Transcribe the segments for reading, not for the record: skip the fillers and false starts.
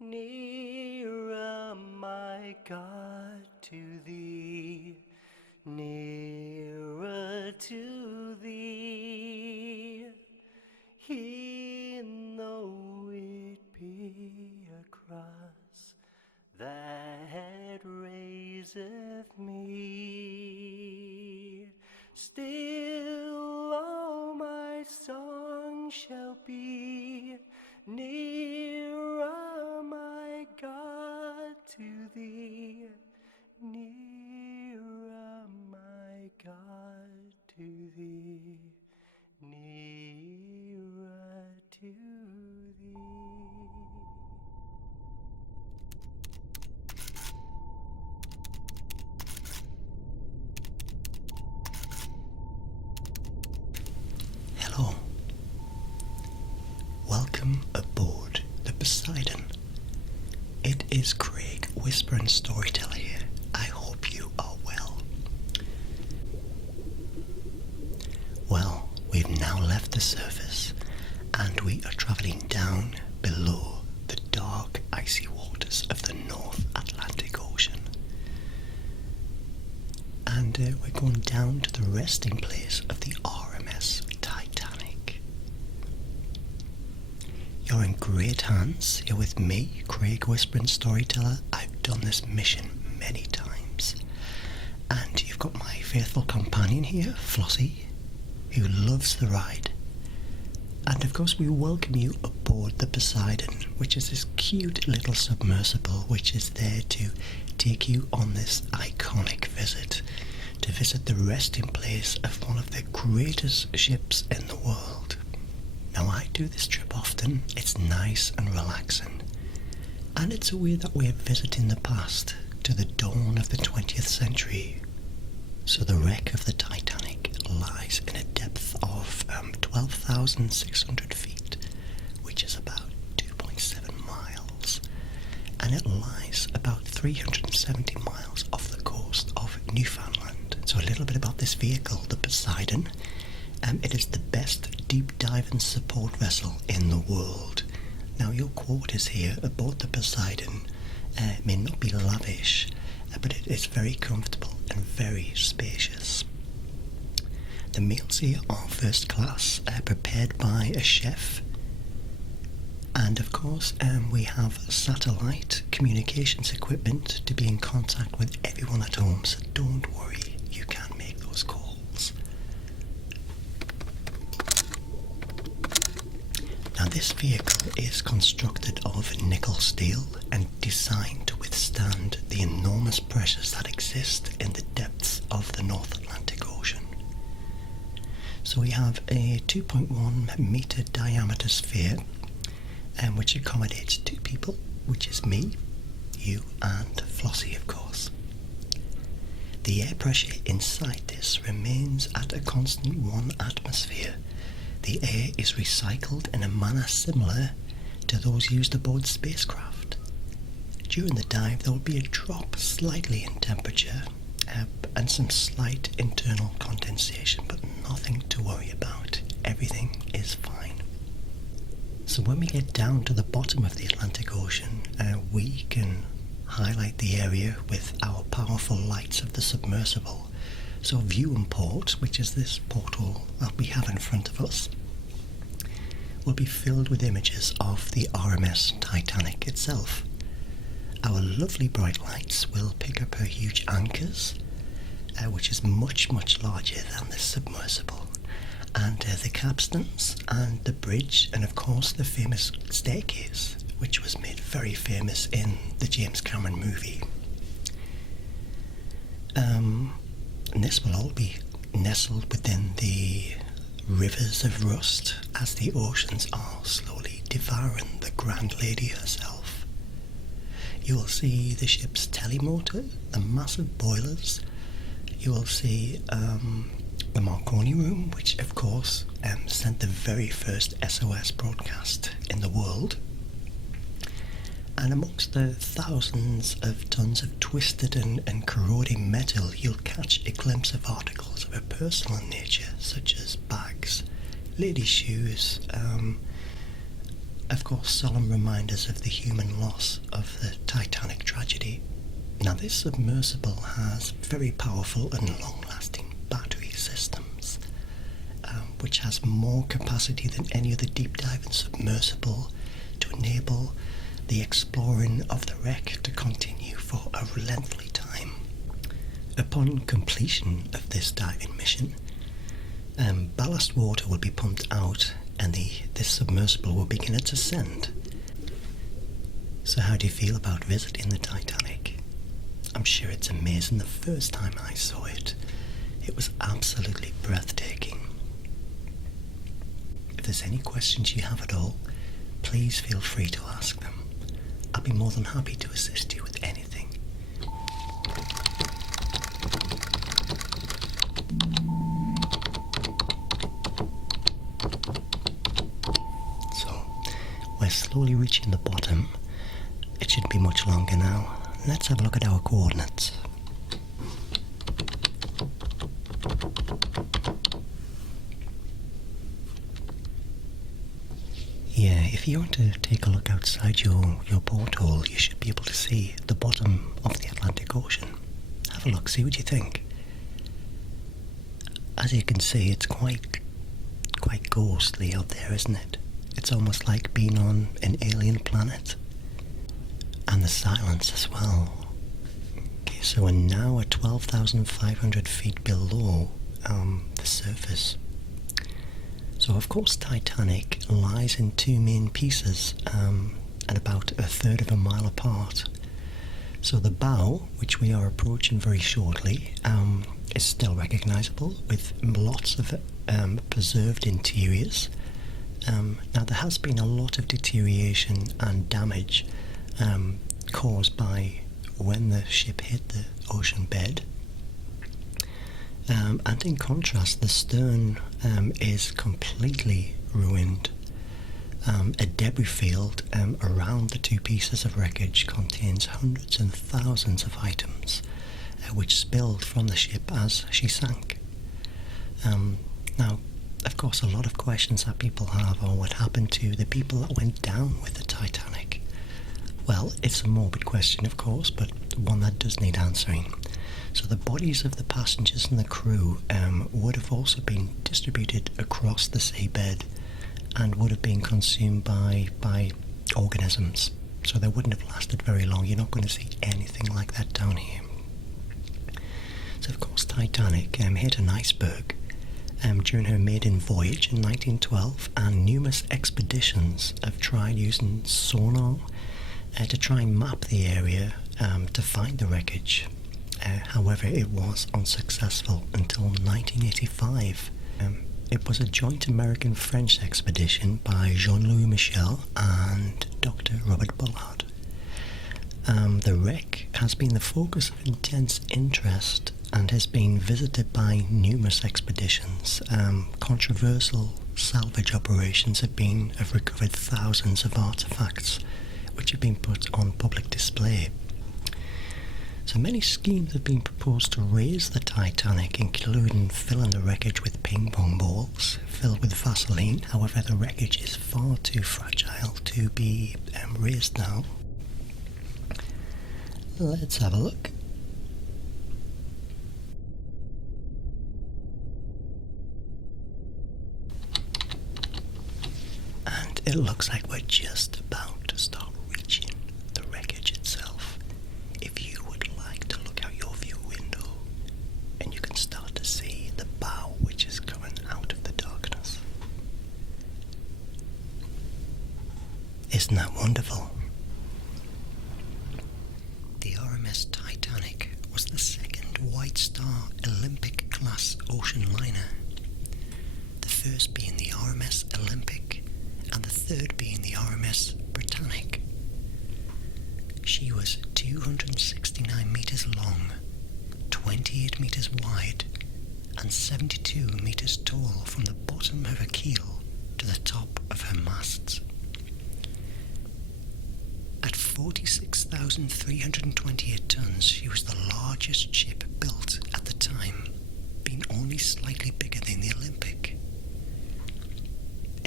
Nearer, my God, to thee, nearer to thee, e'en though it be a cross that raiseth me, still all my song shall be nearer, my God, to thee, nearer, my God, to thee, nearer to thee. Hello. Welcome aboard the Poseidon. It is Craig, whispering storyteller here. I hope you are well. Well, we've now left the surface and we are travelling down below the dark, icy waters of the North Atlantic Ocean. And we're going down to the resting place of the RMS Titanic. You're in great hands. You're with me, Craig, whispering storyteller. I've done this mission many times. And you've got my faithful companion here, Flossie, who loves the ride. And of course we welcome you aboard the Poseidon, which is this cute little submersible which is there to take you on this iconic visit, to visit the resting place of one of the greatest ships in the world. Now I do this trip often. It's nice and relaxing, and it's a way that we're visiting the past to the dawn of the 20th century. So the wreck of the Titanic lies in a depth of 12,600 feet, which is about 2.7 miles, and it lies about 370 miles off the coast of Newfoundland. So a little bit about this vehicle, the Poseidon. It is the best deep diving support vessel in the world. Now your quarters here aboard the Poseidon may not be lavish, but it is very comfortable and very spacious. The meals here are first class, prepared by a chef, and of course we have satellite communications equipment to be in contact with everyone at home, so don't worry, you can make those calls. Now this vehicle is constructed of nickel steel and designed to withstand the enormous pressures that exist in the depths of the North Atlantic Ocean. So we have a 2.1 metre diameter sphere which accommodates two people, which is me, you and Flossie of course. The air pressure inside this remains at a constant 1 atmosphere. The air is recycled in a manner similar to those used aboard spacecraft. During the dive there will be a drop slightly in temperature and some slight internal condensation, but nothing to worry about. Everything is fine. So when we get down to the bottom of the Atlantic Ocean, we can highlight the area with our powerful lights of the submersible. So view and port, which is this portal that we have in front of us, will be filled with images of the RMS Titanic itself. Our lovely bright lights will pick up her huge anchors, which is much larger than the submersible, and the capstans and the bridge, and of course the famous staircase, which was made very famous in the James Cameron movie. And this will all be nestled within the rivers of rust as the oceans are slowly devouring the Grand Lady herself. You will see the ship's telemotor, the massive boilers. You will see the Marconi Room, which of course sent the very first SOS broadcast in the world. And amongst the thousands of tons of twisted and corroding metal, you'll catch a glimpse of articles of a personal nature, such as bags, ladies' shoes, of course, solemn reminders of the human loss of the Titanic tragedy. Now, this submersible has very powerful and long-lasting battery systems, which has more capacity than any other deep-diving submersible to enable the exploring of the wreck to continue for a lengthy time. Upon completion of this diving mission, ballast water will be pumped out and this submersible will begin its ascent. So how do you feel about visiting the Titanic? I'm sure it's amazing. The first time I saw it, it was absolutely breathtaking. If there's any questions you have at all, please feel free to ask them. I'll be more than happy to assist you with anything. So, we're slowly reaching the bottom. It shouldn't be much longer now. Let's have a look at our coordinates. Yeah, if you want to take a look outside your porthole, you should be able to see the bottom of the Atlantic Ocean. Have a look, see what you think. As you can see, it's quite ghostly out there, isn't it? It's almost like being on an alien planet. And the silence as well. Okay, so we're now at 12,500 feet below the surface. So of course Titanic lies in two main pieces at about a third of a mile apart. So the bow, which we are approaching very shortly, is still recognisable with lots of preserved interiors. Now there has been a lot of deterioration and damage caused by when the ship hit the ocean bed. And in contrast, the stern is completely ruined. A debris field around the two pieces of wreckage contains hundreds and thousands of items which spilled from the ship as she sank. Now, of course, a lot of questions that people have are what happened to the people that went down with the Titanic. Well, it's a morbid question, of course, but one that does need answering. So the bodies of the passengers and the crew would have also been distributed across the seabed and would have been consumed by organisms. So they wouldn't have lasted very long. You're not going to see anything like that down here. So of course Titanic hit an iceberg during her maiden voyage in 1912, and numerous expeditions have tried using sonar to try and map the area to find the wreckage. However, it was unsuccessful until 1985. It was a joint American-French expedition by Jean-Louis Michel and Dr. Robert Bullard. The wreck has been the focus of intense interest and has been visited by numerous expeditions. Controversial salvage operations have recovered thousands of artifacts which have been put on public display. So many schemes have been proposed to raise the Titanic, including filling the wreckage with ping pong balls filled with Vaseline. However, the wreckage is far too fragile to be raised now. Let's have a look. And it looks like we're just about to start reaching the wreckage itself. If you would like to look out your view window, and you can start to see the bow which is coming out of the darkness. Isn't that wonderful? The RMS Titanic was the second White Star Olympic-class ocean liner, the first being the RMS Olympic and the third being the RMS Britannic. She was 269 metres long, 28 metres wide, and 72 metres tall from the bottom of her keel to the top of her masts. At 46,328 tons, she was the largest ship built at the time, being only slightly bigger than the Olympic.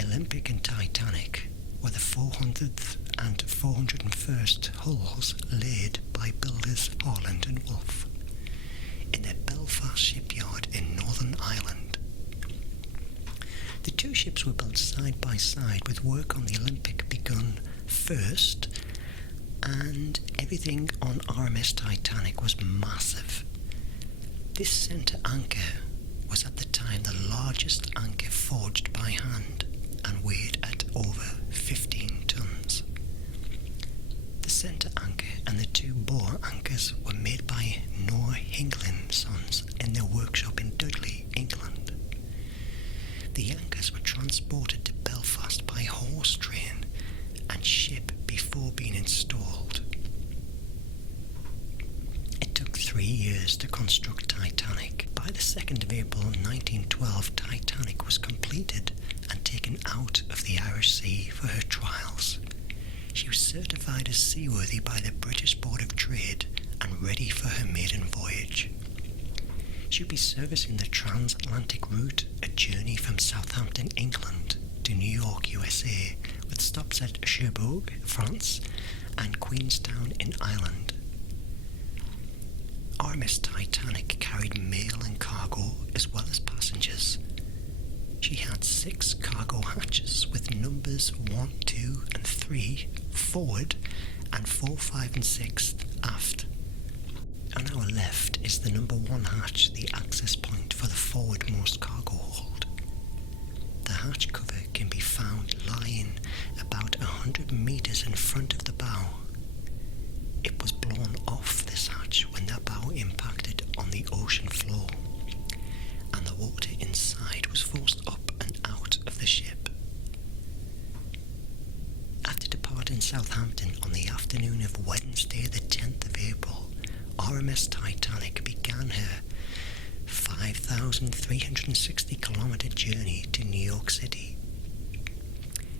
Olympic and Titanic were the 400th and 401st hulls laid by builders Harland and Wolff in their Belfast shipyard in Northern Ireland. The two ships were built side by side with work on the Olympic begun first, and everything on RMS Titanic was massive. This centre anchor was at the time the largest anchor forged by hand and weighed at over 15 tons. The centre anchor and the two bore anchors were made by Noah Hinglin Sons in their workshop in Dudley, England. The anchors were transported to Belfast by horse train and ship before being installed. It took 3 years to construct Titanic. By the 2nd of April 1912, Titanic was completed and taken out of the Irish Sea for her trials. She was certified as seaworthy by the British Board of Trade and ready for her maiden voyage. She would be servicing the transatlantic route, a journey from Southampton, England to New York, USA, with stops at Cherbourg, France, and Queenstown in Ireland. RMS Titanic carried mail and cargo as well as passengers. She had 6 cargo hatches with numbers 1, 2, and 3 forward and 4, 5, and 6 aft. On our left is the number 1 hatch, the access point for the forwardmost cargo hold. The hatch cover can be found lying about 100 metres in front of the bow. It was blown off this hatch when that bow impacted on the ocean floor, and the water inside was forced up and out of the ship. After departing Southampton on the afternoon of Wednesday the 10th of April, RMS Titanic began her 5,360 kilometre journey to New York City.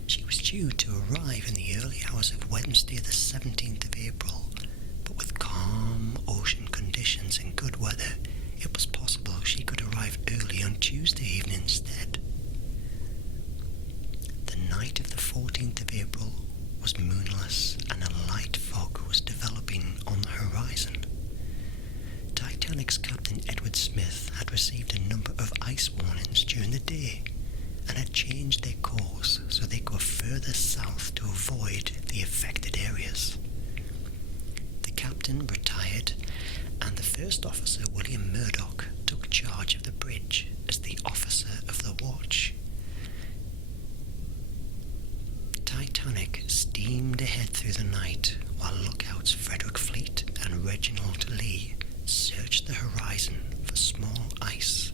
She was due to arrive in the early hours of Wednesday the 17th of April, but with calm ocean conditions and good weather, it was possible she could arrive early on Tuesday evening instead. The night of the 14th of April was moonless and a light fog was developing on the horizon. Titanic's Captain Edward Smith had received a number of ice warnings during the day and had changed their course so they could go further south to avoid the affected areas. The captain retired and the first officer, William Murdoch, took charge of the bridge as the officer of the watch. Titanic steamed ahead through the night while lookouts Frederick Fleet and Reginald Lee searched the horizon for small ice.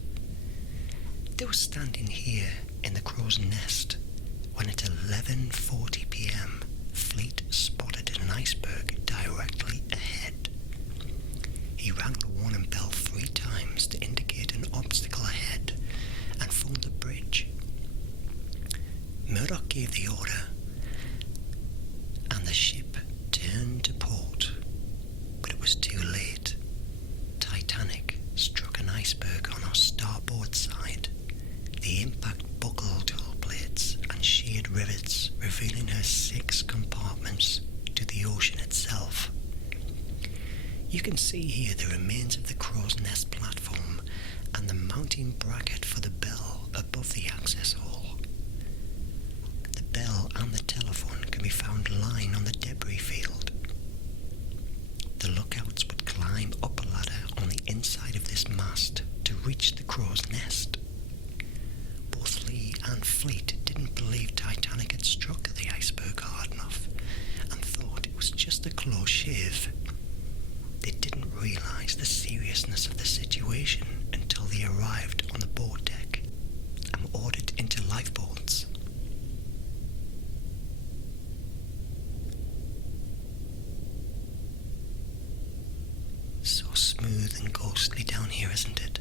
They were standing here in the crow's nest when at 11:40 p.m. Fleet spotted an iceberg directly ahead. He rang the warning bell 3 times to indicate an obstacle ahead and phoned the bridge. Murdoch gave the order and the ship turned to port, but it was too late. Titanic struck an iceberg on our starboard side. The impact buckled hull plates and sheared rivets, revealing her 6 compartments to the ocean itself. You can see here the remains of the crow's nest platform and the mounting bracket for the bell above the access hole. The bell and the telephone can be found lying on the debris field. The lookouts would climb up a ladder on the inside of this mast to reach the crow's nest. Both Lee and Fleet didn't believe Titanic had struck the iceberg hard enough and thought it was just a close shave. They didn't realise the seriousness of the situation until they arrived on the board deck and were ordered into lifeboats. So smooth and ghostly down here, isn't it?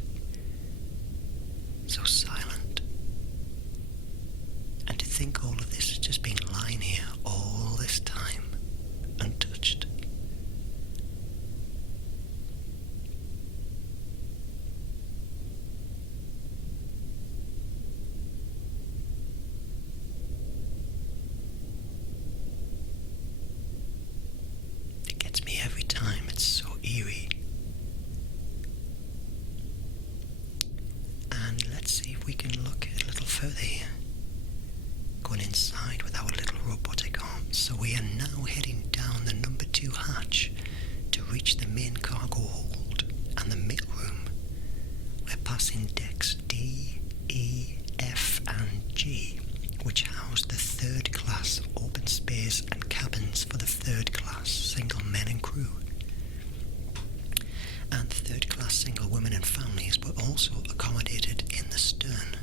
So silent. And to think all of this has just been lying here all this time, untouched. if we can look a little further here. Going inside with our little robotic arms. So we are now heading down the number 2 hatch to reach the main cargo hold and the mail room. We're passing decks D, E, F and G, which house the 3rd class open space and cabins for the 3rd class single men and crew. And 3rd class single women and families were also accommodated in the stern.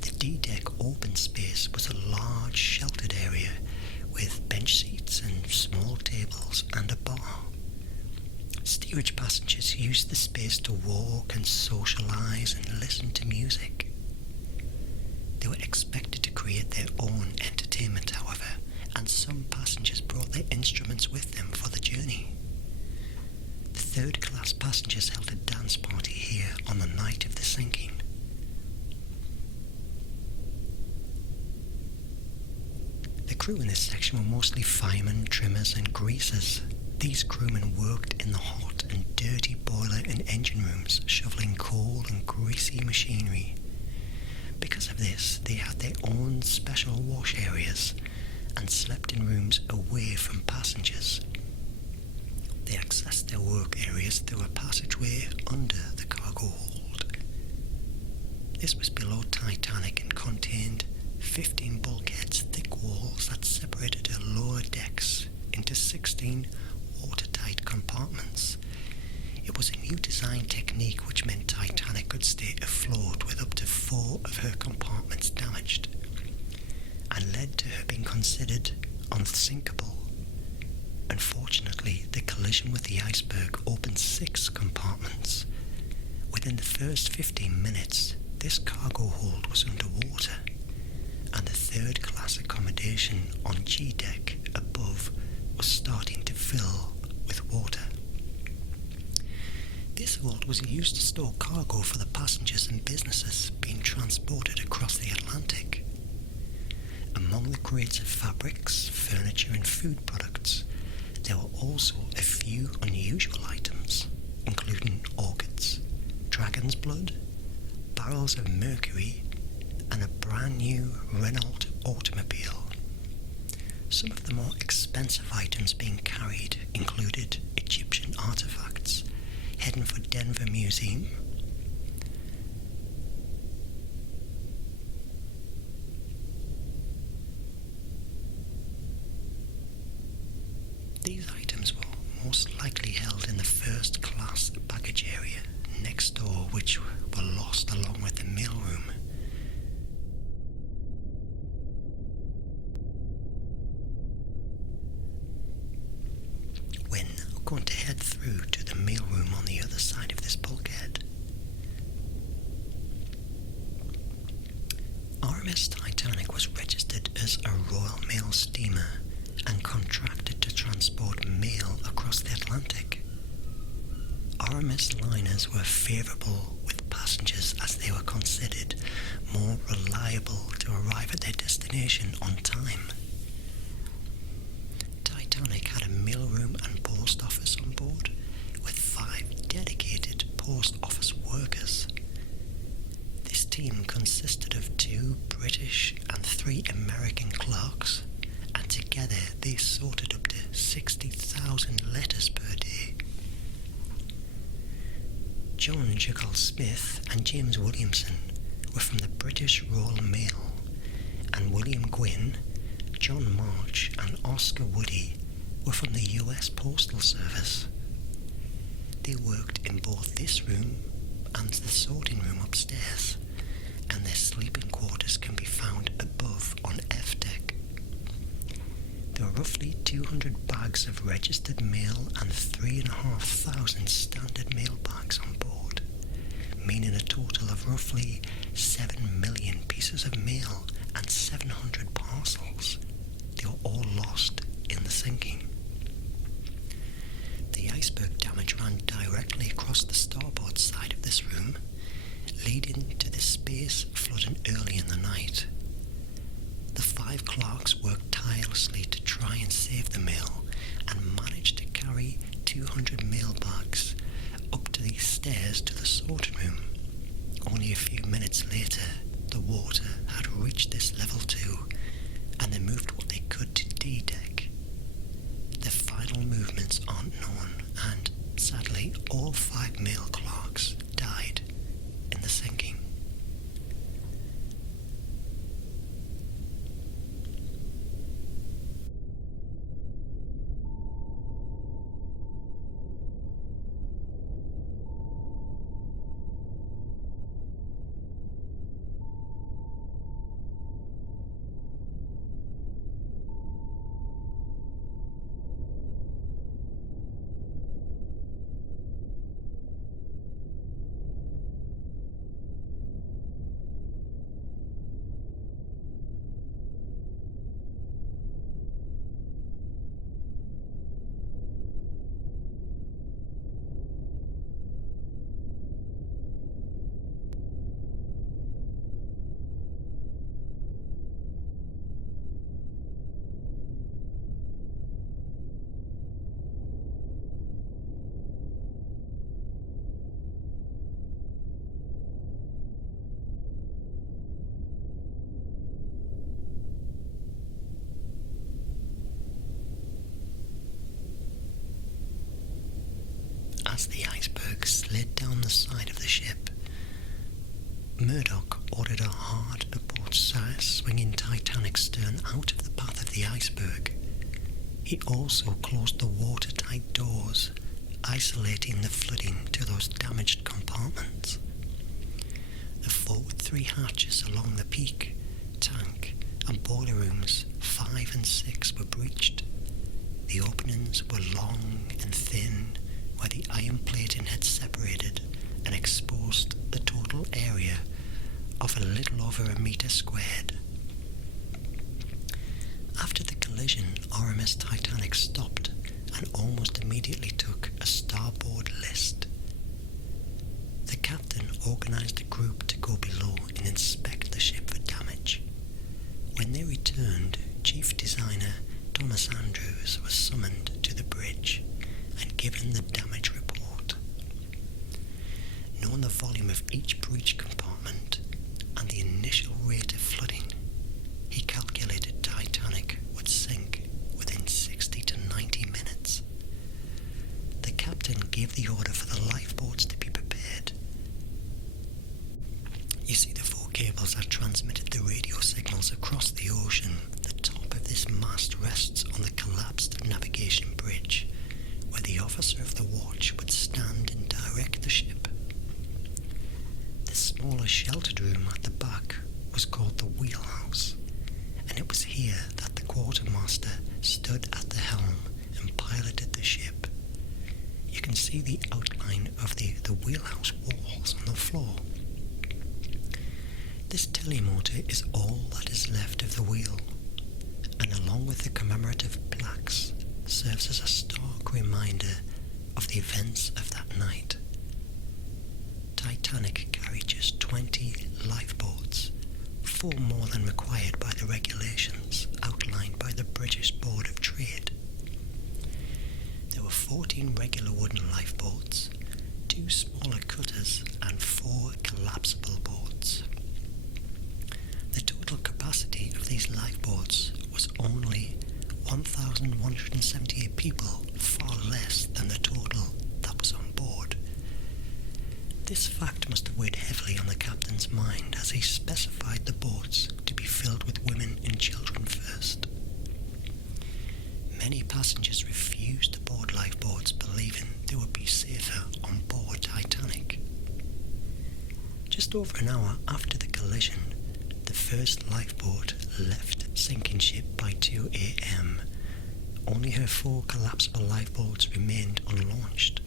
The D-deck open space was a large sheltered area with bench seats and small tables and a bar. Steerage passengers used the space to walk and socialise and listen to music. They were expected to create their own entertainment, however, and some passengers brought their instruments with them for the journey. The 3rd class passengers held a dance party here on the night of the sinking. The crew in this section were mostly firemen, trimmers and greasers. These crewmen worked in the hot and dirty boiler and engine rooms, shoveling coal and greasy machinery. Because of this, they had their own special wash areas and slept in rooms away from passengers. They accessed their work areas through a passageway under the cargo hold. This was below Titanic and contained 15 bulkheads, thick walls that separated her lower decks into 16 watertight compartments. It was a new design technique which meant Titanic could stay afloat with up to 4 of her compartments damaged, and led to her being considered unsinkable. Unfortunately, the collision with the iceberg opened 6 compartments. Within the first 15 minutes, this cargo hold was underwater, and the 3rd class accommodation on G-deck above was starting to fill with water. This hold was used to store cargo for the passengers and businesses being transported across the Atlantic. Among the crates of fabrics, furniture and food products, there were also a few unusual items, including orchids, dragon's blood, barrels of mercury, and a brand new Renault automobile. Some of the more expensive items being carried included Egyptian artifacts, heading for Denver Museum, these items were most likely held in the 1st class baggage area next door, which were lost along with the mailroom. We're now going to head through to the mailroom on the other side of this bulkhead. RMS Titanic was registered as a Royal Mail steamer and contracted to transport mail across the Atlantic. RMS liners were favourable with passengers as they were considered more reliable to arrive at their destination on time. Titanic had a mailroom and post office on board, with 5 dedicated post office workers. This team consisted of 2 British and 3 American clerks, and together they sorted up to 60,000 letters per day. John Jugal Smith and James Williamson were from the British Royal Mail, and William Gwynn, John March and Oscar Woody were from the US Postal Service. They worked in both this room and the sorting room upstairs, and their sleeping quarters can be found above on F deck. There were roughly 200 bags of registered mail and 3,500 standard mail bags on board, meaning a total of roughly 7 million pieces of mail and 700 parcels. They were all lost in the sinking. The iceberg damage ran directly across the starboard side of this room, leading to the space flooding early in the night. The 5 clerks worked tirelessly to try and save the mail and managed to carry 200 mail bags up to the stairs to the sorting room. Only a few minutes slid down the side of the ship. Murdoch ordered a hard approach swinging Titanic stern out of the path of the iceberg. He also closed the watertight doors, isolating the flooding to those damaged compartments. The forward 3 hatches along the peak, tank, and boiler rooms 5 and 6 were breached. The openings were long and thin, where the iron plating had separated and exposed the total area of a little over a metre squared. After the collision, RMS Titanic stopped and almost immediately took a starboard list. The captain organised a group to go below and inspect the ship for damage. When they returned, Chief Designer Thomas Andrews was summoned to the bridge and given the damage report. Knowing the volume of each breach compartment and the initial rate of flooding, he calculated Titanic would sink within 60 to 90 minutes. The captain gave the order for the lifeboats to be prepared. You see the 4 cables that transmitted the radio signals across the ocean. The top of this mast rests on the collapsed navigation bridge, where the officer of the watch would stand and direct the ship. The smaller sheltered room at the back was called the wheelhouse, and it was here that the quartermaster stood at the helm and piloted the ship. You can see the outline of the wheelhouse walls on the floor. This telemotor is all that is left of the wheel, and along with the commemorative plaques, serves as a stark reminder of the events of that night. Titanic carried just 20 lifeboats, 4 more than required by the regulations outlined by the British Board of Trade. There were 14 regular wooden lifeboats, 2 smaller cutters, and 4 collapsible boats. The total capacity of these lifeboats was only 1,178 people, far less than the total that was on board. This fact must have weighed heavily on the captain's mind as he specified the boats to be filled with women and children first. Many passengers refused to board lifeboats, believing they would be safer on board Titanic. Just over an hour after the collision, the first lifeboat left sinking ship by 2 a.m. Only her 4 collapsible lifeboats remained unlaunched.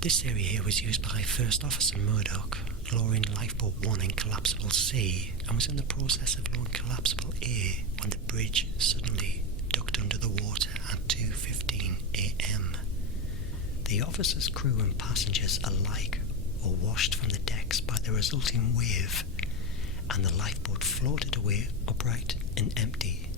This area here was used by First Officer Murdoch, lowering Lifeboat 1 in Collapsible C, and was in the process of lowering Collapsible A when the bridge suddenly ducked under the water at 2:15 a.m. The officers, crew and passengers alike were washed from the decks by the resulting wave, and the lifeboat floated away upright and empty.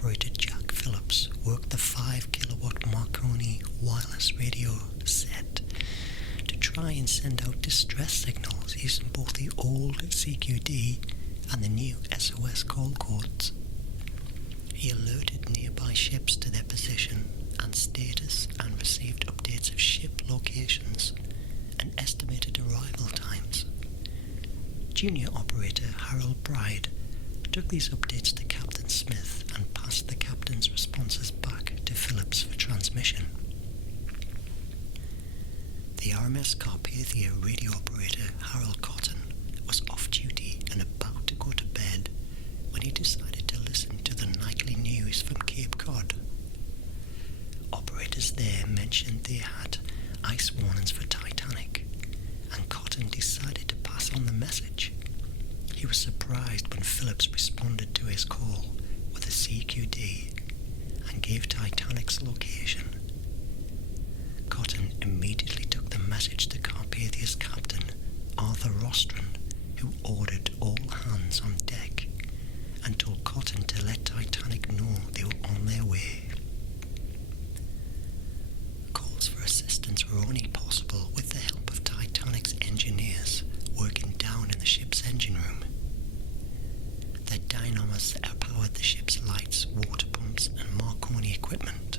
operator Jack Phillips worked the 5 kilowatt Marconi wireless radio set to try and send out distress signals using both the old CQD and the new SOS call codes. He alerted nearby ships to their position and status and received updates of ship locations and estimated arrival times. Junior operator Harold Bride took these updates to Captain Smith and passed the captain's responses back to Phillips for transmission. The RMS Carpathia radio operator Harold Cotton was off duty and about to go to bed when he decided to listen to the nightly news from Cape Cod. Operators there mentioned they had ice warnings for Titanic, and Cotton decided to pass on the message. He was surprised when Phillips responded to his call with a CQD and gave Titanic's location. Cotton immediately took the message to Carpathia's captain, Arthur Rostron, who ordered all hands on deck and told Cotton to let Titanic know they were on their way. Calls for assistance were only possible with the help of Titanic's engineers working down in the ship's engine room. Their dynamos powered the ship's lights, water pumps and Marconi equipment.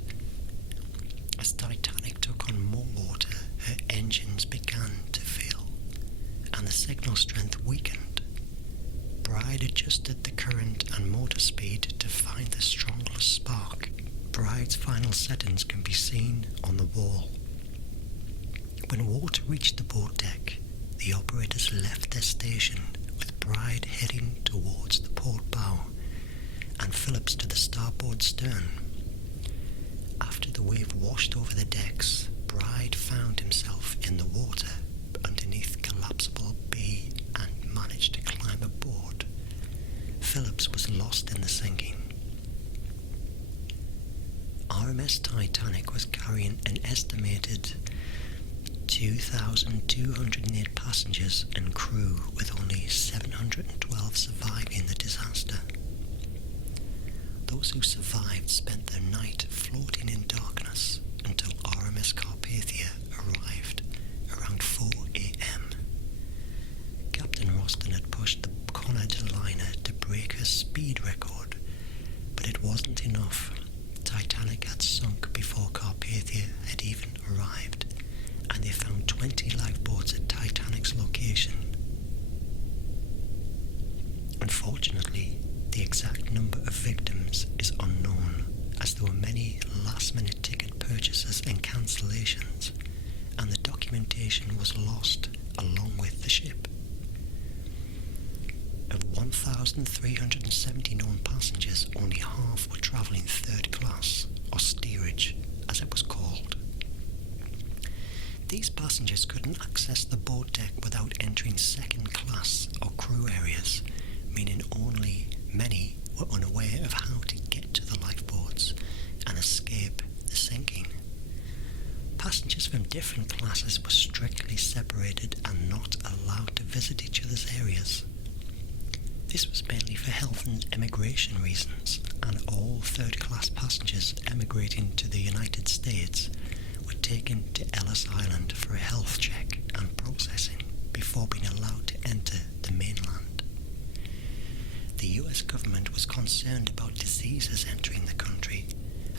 As Titanic took on more water, her engines began to fail, and the signal strength weakened. Bride adjusted the current and motor speed to find the strongest spark. Bride's final settings can be seen on the wall. When water reached the boat deck, the operators left their station, with Bride heading towards the port bow and Phillips to the starboard stern. After the wave washed over the decks, Bride found himself in the water underneath collapsible B and managed to climb aboard. Phillips was lost in the sinking. RMS Titanic was carrying an estimated 2,208 passengers and crew, with only 712 surviving the disaster. Those who survived spent their night floating in darkness until RMS Carpathia arrived around 4 a.m. Captain Roston had pushed the Conard liner to break her speed record, but it wasn't enough. Titanic had sunk before Carpathia had even arrived, and they found 20 lifeboats at Titanic's location. Unfortunately, the exact number of victims is unknown, as there were many last-minute ticket purchases and cancellations, and the documentation was lost along with the ship. Of 1,370 known passengers, only half were travelling third class, or steerage, as it was called. These passengers couldn't access the boat deck without entering second class or crew areas, meaning only many were unaware of how to get to the lifeboats and escape the sinking. Passengers from different classes were strictly separated and not allowed to visit each other's areas. This was mainly for health and immigration reasons, and all third-class passengers emigrating to the United States were taken to Ellis Island for a health check and processing before being allowed to enter the mainland. The US government was concerned about diseases entering the country,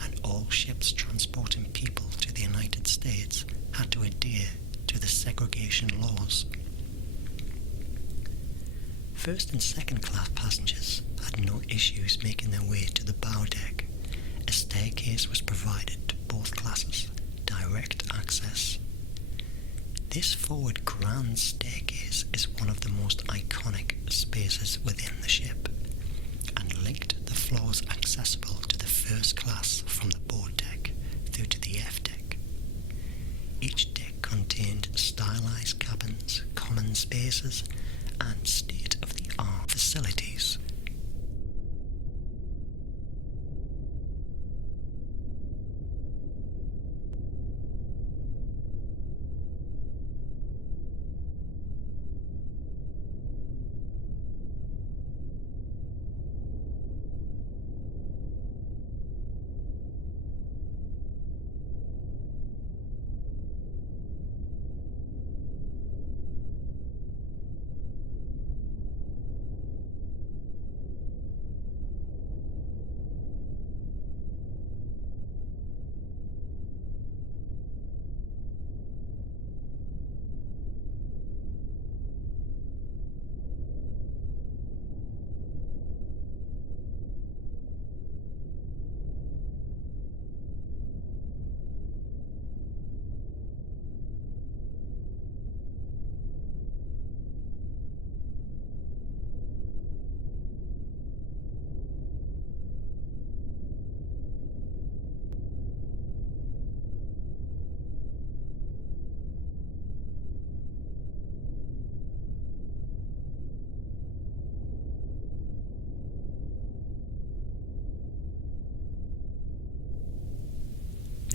and all ships transporting people to the United States had to adhere to the segregation laws. First and second class passengers had no issues making their way to the bow deck. A staircase was provided to both classes, direct access. This forward grand staircase is one of the most iconic spaces within the ship, and linked the floors accessible to the first class from the board deck through to the F deck. Each deck contained stylized cabins, common spaces, and state-of-the-art facilities.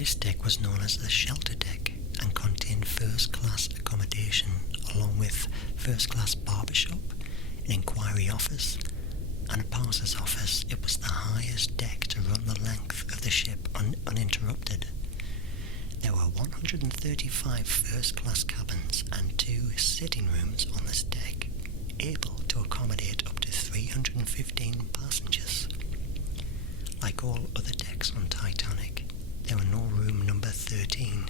This deck was known as the shelter deck and contained first-class accommodation along with first-class barbershop, an inquiry office and a parser's office. It was the highest deck to run the length of the ship uninterrupted. There were 135 first-class cabins and 2 sitting rooms on this deck, able to accommodate up to 315 passengers. Like all other decks on Titanic, there were no room number 13.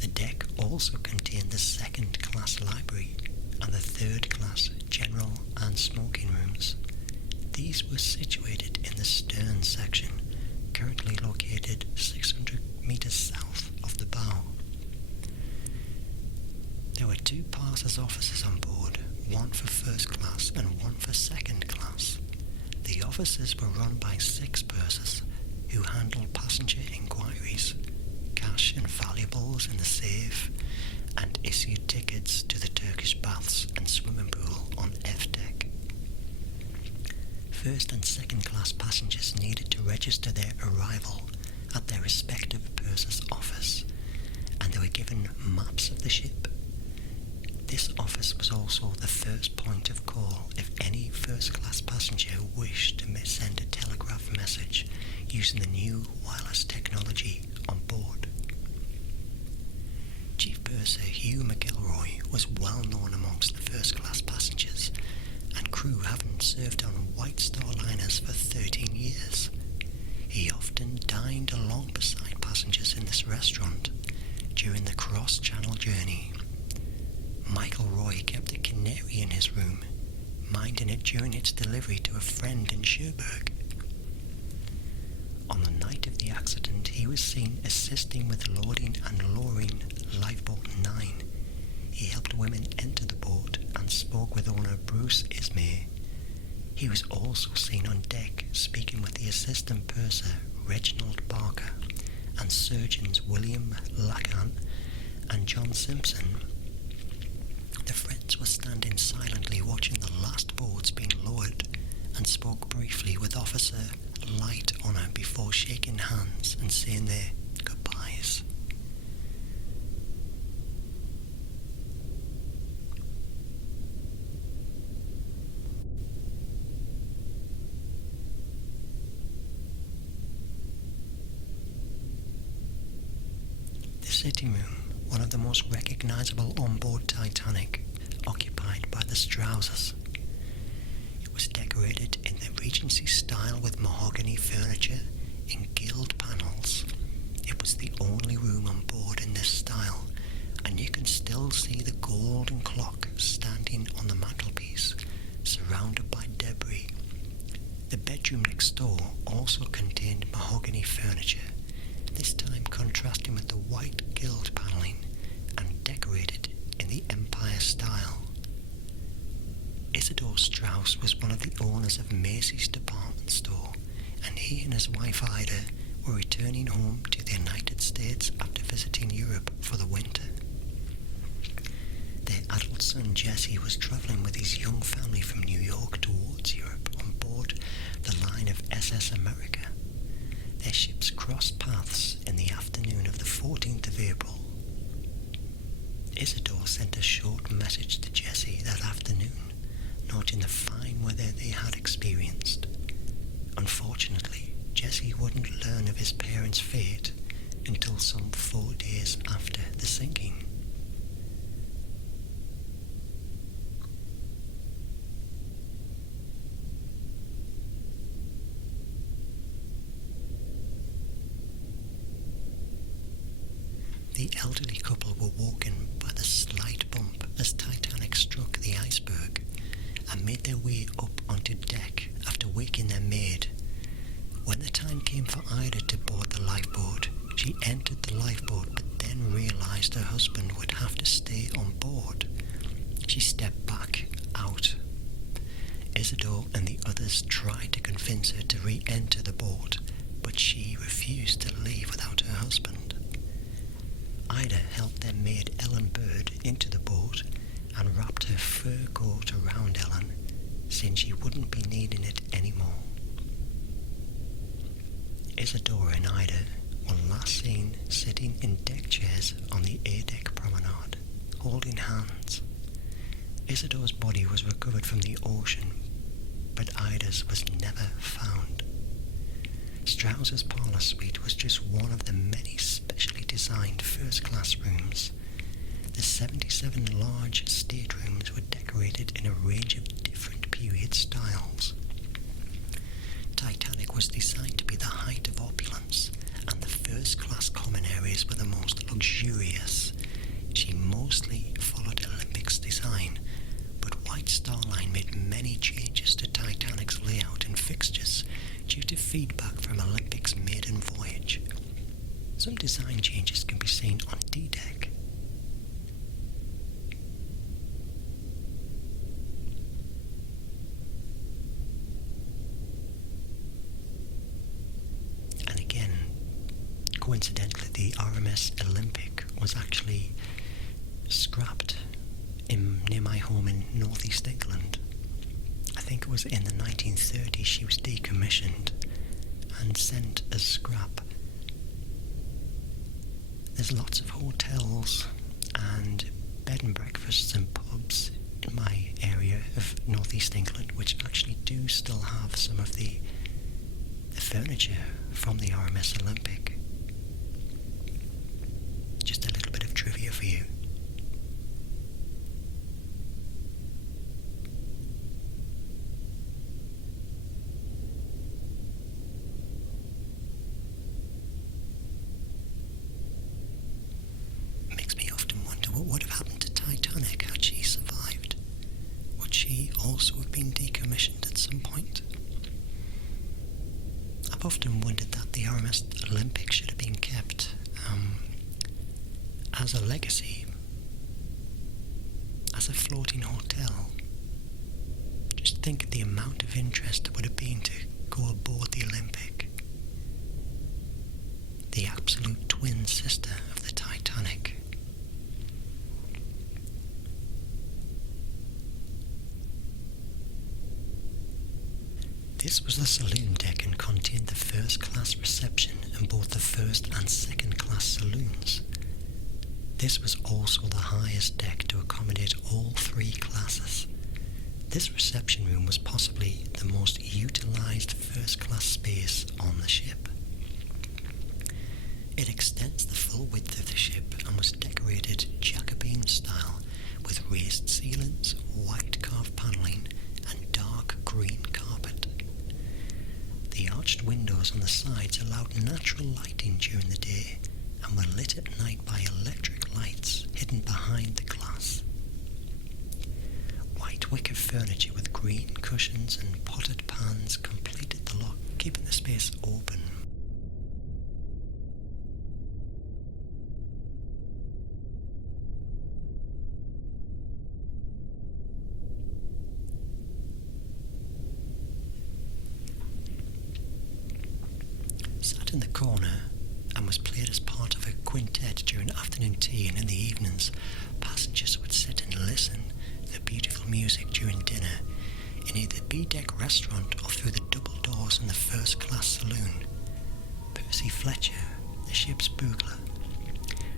The deck also contained the second-class library and the third-class general and smoking rooms. These were situated in the stern section, currently located 600 metres south of the bow. There were 2 parser's offices on board, one for first class and one for second class. The offices were run by 6 pursers who handled passenger inquiries, cash and valuables in the safe, and issued tickets to the Turkish Baths and swimming pool on F deck. First and second class passengers needed to register their arrival at their respective purser's office, and they were given maps of the ship. This office was also the first point of call if any first-class passenger wished to send a telegraph message using the new wireless technology on board. Chief Purser Hugh McElroy was well known amongst the first-class passengers and crew, having served on White Star liners for 13 years. He often dined along beside passengers in this restaurant during the cross-channel journey. Michael Roy kept a canary in his room, minding it during its delivery to a friend in Cherbourg. On the night of the accident, he was seen assisting with loading and lowering Lifeboat 9. He helped women enter the boat and spoke with owner Bruce Ismay. He was also seen on deck speaking with the assistant purser Reginald Barker and surgeons William Lacan and John Simpson. The friends were standing silently watching the last boats being lowered and spoke briefly with Officer Light Honour before shaking hands and saying their goodbyes. The sitting room, one of the most recognisable on board Titanic, occupied by the Strausses. It was decorated in the Regency style with mahogany furniture in gilt panels. It was the only room on board in this style, and you can still see the golden clock standing on the mantelpiece, surrounded by debris. The bedroom next door also contained mahogany furniture, this time contrasting with the white gilt panelling and decorated in the Empire style. Isidore Strauss was one of the owners of Macy's department store, and he and his wife Ida were returning home to the United States after visiting Europe for the winter. Their adult son Jesse was travelling with his young family from New York towards Europe on board the line of SS America. Their ships crossed paths in the afternoon of the 14th of April. Isidore sent a short message to Jesse that afternoon, noting the fine weather they had experienced. Unfortunately, Jesse wouldn't learn of his parents' fate until some 4 days after the sinking. The elderly couple were woken by the slight bump as Titanic struck the iceberg and made their way up onto deck after waking their maid. When the time came for Ida to board the lifeboat, she entered the lifeboat but then realised her husband would have to stay on board. She stepped back out. Isidore and the others tried to convince her to re-enter the boat, but she refused to leave without her husband. Ida helped their maid Ellen Bird into the boat and wrapped her fur coat around Ellen, saying she wouldn't be needing it anymore. Isadora and Ida were sitting in deck chairs on the A-deck promenade, holding hands. Isidore's body was recovered from the ocean, but Ida's was never found. Strauss's parlour suite was just one of the many specially designed first-class rooms. The 77 large staterooms were decorated in a range of different period styles. Titanic was designed to be the height of opulence, and the first-class common areas were the most luxurious. She mostly followed Olympic's design, but White Star Line made many changes to Titanic's layout and fixtures due to feedback from Olympic's maiden voyage. Some design changes can be seen on D-Deck. And again, coincidentally, the RMS Olympic was actually scrapped near my home in northeast England. I think it was in the 1930s she was decommissioned and sent as scrap. There's lots of hotels and bed and breakfasts and pubs in my area of northeast England which actually do still have some of the furniture from the RMS Olympic. Just a little bit of trivia for you. What would have happened to Titanic had she survived? Would she also have been decommissioned at some point? I've often wondered that the RMS Olympic should have been kept as a legacy, as a floating hotel. Just think of the amount of interest there would have been to go aboard the Olympic, the absolute twin sister of the Titanic. This was the saloon deck and contained the first-class reception and both the first and second-class saloons. This was also the highest deck to accommodate all three classes. This reception room was possibly the most utilised first-class space on the ship. It extends the full width of the ship and was decorated Jacobean style with raised ceilings, white carved panelling and dark green carpet. The arched windows on the sides allowed natural lighting during the day and were lit at night by electric lights hidden behind the glass. White wicker furniture with green cushions and potted pans completed the look, keeping the space open. Sat in the corner and was played as part of a quintet during afternoon tea, and in the evenings passengers would sit and listen to the beautiful music during dinner in either B-deck restaurant or through the double doors in the first-class saloon. Percy Fletcher, the ship's bugler,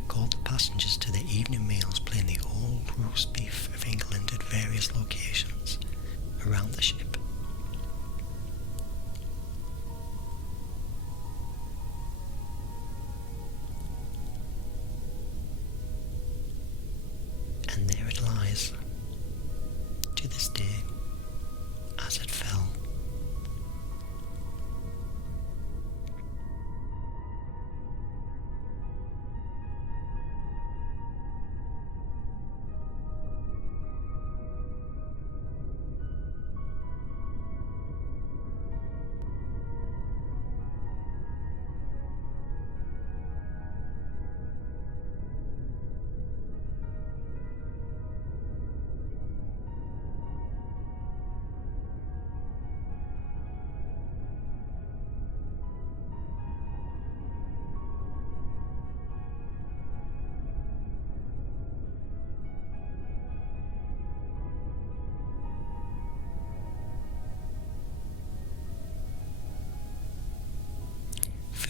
called the passengers to their evening meals, playing the old roast beef of England at various locations around the ship. And there it lies, to this day, as it fell.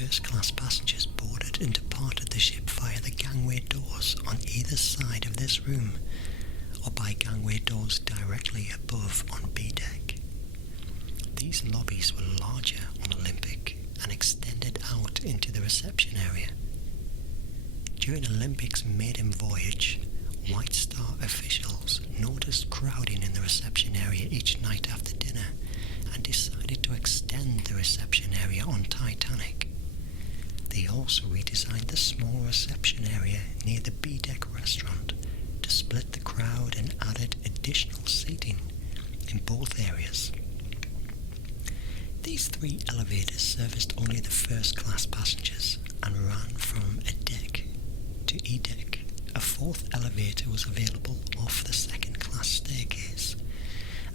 first-class passengers boarded and departed the ship via the gangway doors on either side of this room, or by gangway doors directly above on B deck. These lobbies were larger on Olympic and extended out into the reception area. During Olympic's maiden voyage, White Star officials noticed crowding in the reception area each night after dinner and decided to extend the reception area on Titanic. They also redesigned the small reception area near the B-deck restaurant to split the crowd and added additional seating in both areas. These 3 elevators serviced only the first-class passengers and ran from a deck to E-deck. A 4th elevator was available off the second-class staircase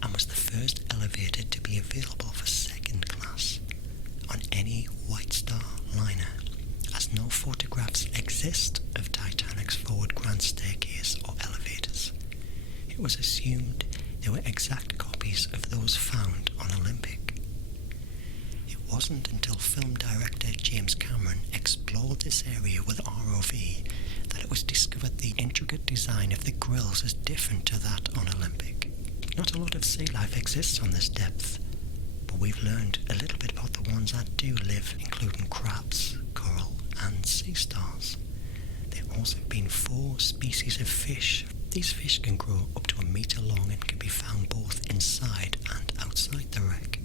and was the first elevator to be available for second class on any White Star liner, as no photographs exist of Titanic's forward grand staircase or elevators. It was assumed they were exact copies of those found on Olympic. It wasn't until film director James Cameron explored this area with ROV that it was discovered the intricate design of the grills is different to that on Olympic. Not a lot of sea life exists on this depth, but we've learned a little bit about the ones that do live, including crabs, coral and sea stars. There have also been 4 species of fish. These fish can grow up to 1 meter long and can be found both inside and outside the wreck.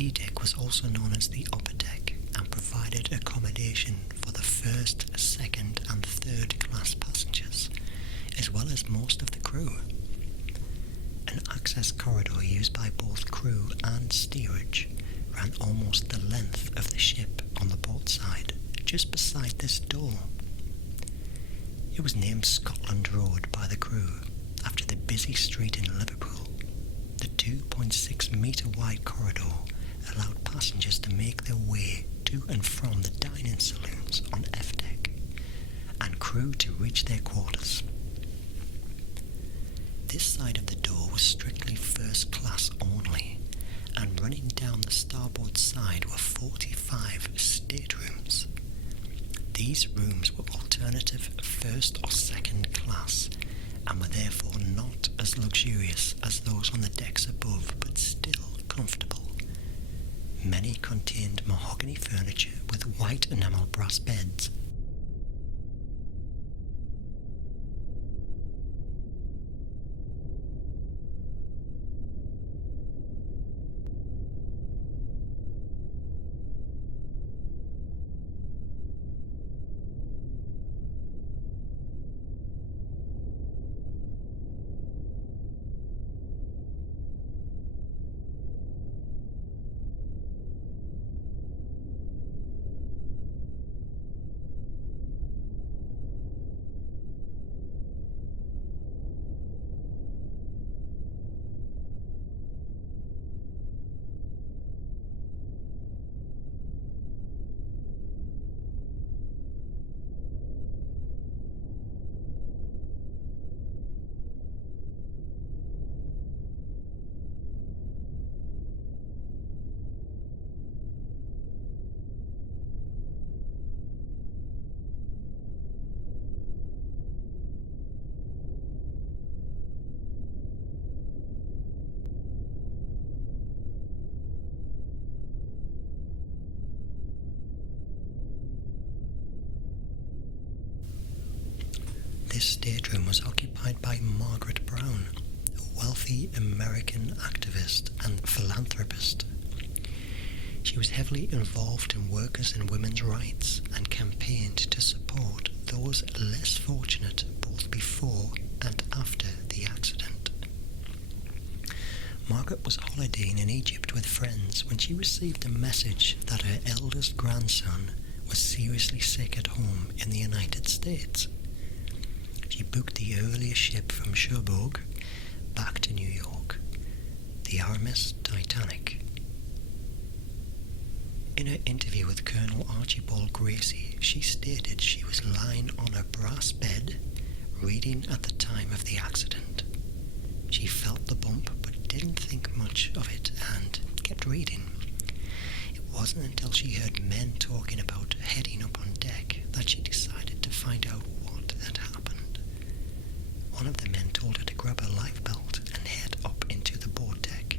E-deck was also known as the upper deck and provided accommodation for the first, second and third class passengers, as well as most of the crew. An access corridor used by both crew and steerage ran almost the length of the ship on the port side, just beside this door. It was named Scotland Road by the crew after the busy street in Liverpool. The 2.6 metre wide corridor allowed passengers to make their way to and from the dining saloons on F deck, and crew to reach their quarters. This side of the door was strictly first class only, and running down the starboard side were 45 staterooms. These rooms were alternative first or second class, and were therefore not as luxurious as those on the decks above, but still comfortable. Many contained mahogany furniture with white enamel brass beds. This stateroom was occupied by Margaret Brown, a wealthy American activist and philanthropist. She was heavily involved in workers' and women's rights and campaigned to support those less fortunate both before and after the accident. Margaret was holidaying in Egypt with friends when she received a message that her eldest grandson was seriously sick at home in the United States. she booked the earliest ship from Cherbourg back to New York, the RMS Titanic. In her interview with Colonel Archibald Gracie, she stated she was lying on a brass bed, reading at the time of the accident. She felt the bump but didn't think much of it and kept reading. It wasn't until she heard men talking about heading up on deck that she decided to find out what had happened. One of the men told her to grab a life belt and head up into the board deck.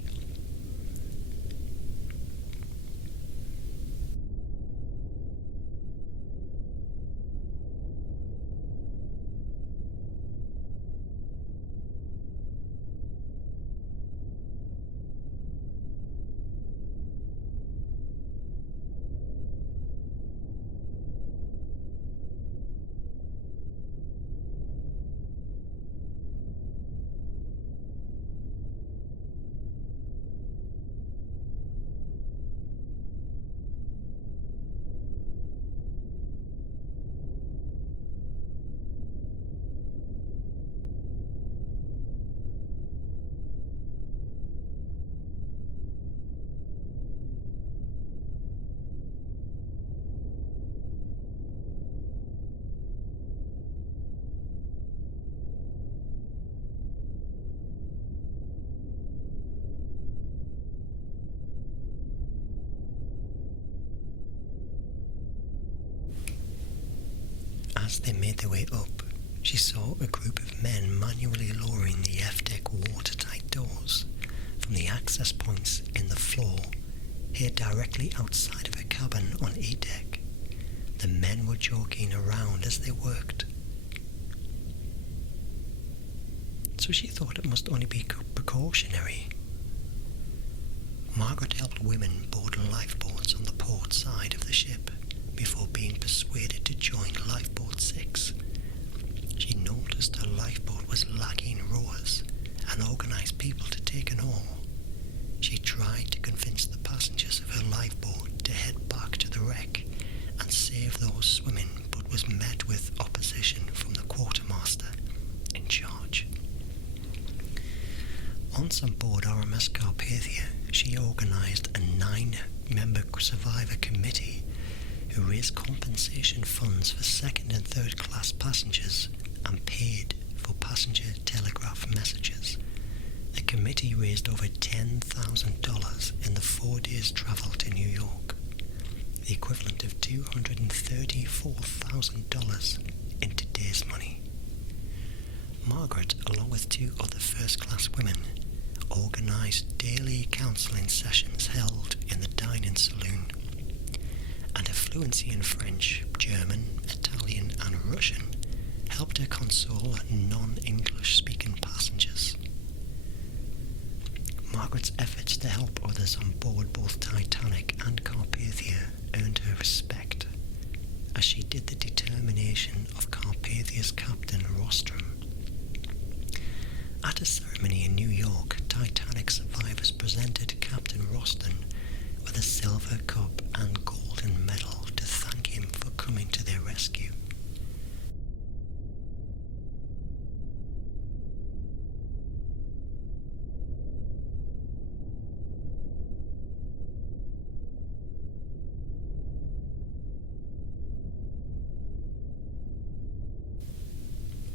As they made their way up, she saw a group of men manually lowering the F-deck watertight doors from the access points in the floor here directly outside of her cabin on E-deck. The men were joking around as they worked. So she thought it must only be precautionary. Margaret helped women board lifeboats on the port side of the ship before being persuaded to join Lifeboat 6. She noticed her lifeboat was lacking rowers and organised people to take an oar. She tried to convince the passengers of her lifeboat to head back to the wreck and save those swimming, but was met with opposition from the quartermaster in charge. Once on board RMS Carpathia, she organised a 9-member survivor committee who raised compensation funds for second and third class passengers and paid for passenger telegraph messages. The committee raised over $10,000 in the 4 days' travel to New York, the equivalent of $234,000 in today's money. Margaret, along with 2 other first-class women, organised daily counselling sessions held in the dining saloon, and her fluency in French, German, Italian and Russian helped her console non-English speaking passengers. Margaret's efforts to help others on board both Titanic and Carpathia earned her respect, as she did the determination of Carpathia's captain Rostrum. At a ceremony in New York, Titanic survivors presented Captain Rostrum with a silver cup and golden medal to thank him for coming to their rescue.